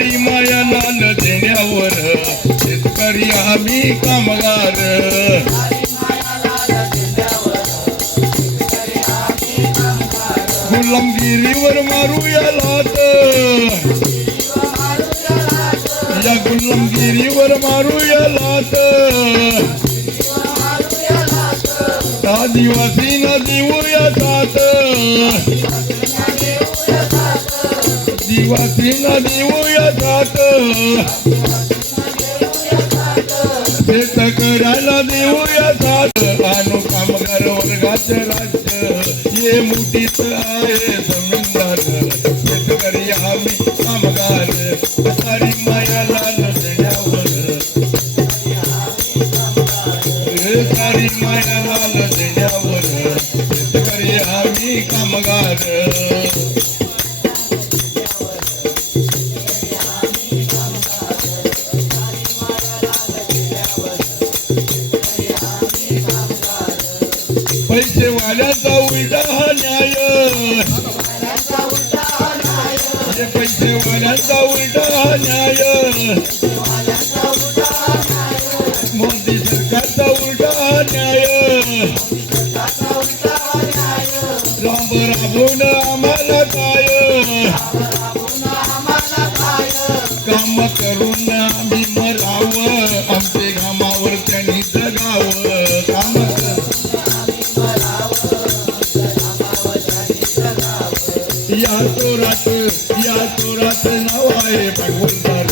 माया लाल देण्यावर. शेतकरी आम्ही कामगार. गुलामगिरीवर मारूया लाट. या गुलामगिरीवर मारूया लाट. आदिवासी न देऊया जात. दिवासी न जात शेत शेतकऱ्याला देऊया साथ आणू कामगार वर्गाचे राज्य ये मुठीत आहे जमीनदार शेतकरी आम्ही कामगार सारी माया लाल देण्यावर सारी माया लाल देण्यावर शेतकरी आम्ही कामगार. पैसे वाल्याचा उलटा हा न्याय पैसे वाल्यांचा उलटा हा न्याय मोदी सरकारचा उलटा हा न्याय राम राबून आम्हाला काय? या चोरात या चोरात नाव आहे भागवलदार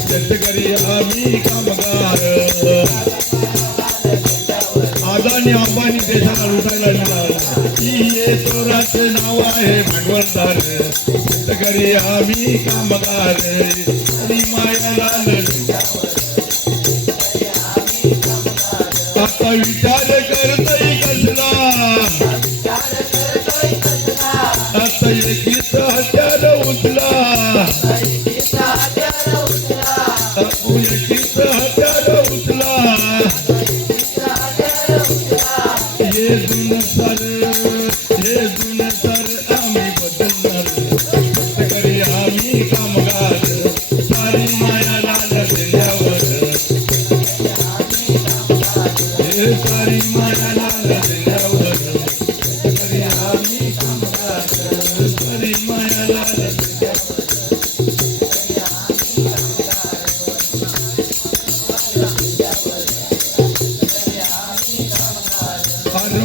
शेतकरी आम्ही कामगार. अदानी अंबानी देशाला लुटायला हे चोराचे नाव आहे भांडवलदार शेतकरी आम्ही कामगार. आणि मायाला आता विचार करतय हे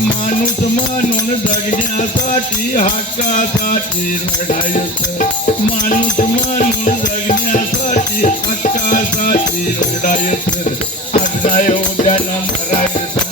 माणूस म्हणून जगण्यासाठी हक्कासाठी रडायच माणूस म्हणून जगण्यासाठी हक्कासाठी रडायच आज उद्याला मरायचं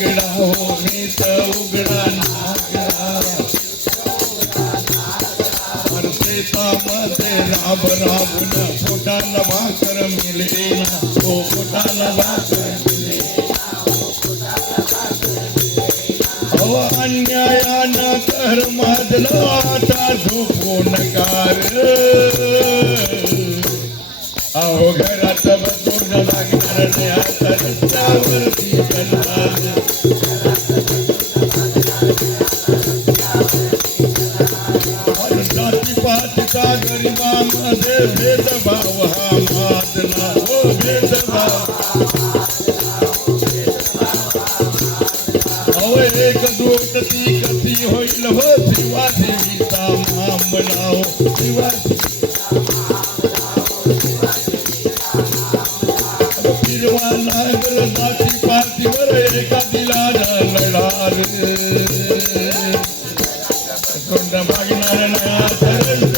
नागडा हो मीच उघडा नागडा राब राबून पोटाला भाकर मिळले ना हो पोटाला भाकर अन्यायानं कर माझला आता झोपू नकार आता गरिबामध्ये भेदभाव हा माजला हो भेदभाव एक दोट ती कती होईल हो शिवा देवीचा मामला हो शिवा फिरवा लागल जाती पातीवर एका दिला लढा रे. कोंड मागणार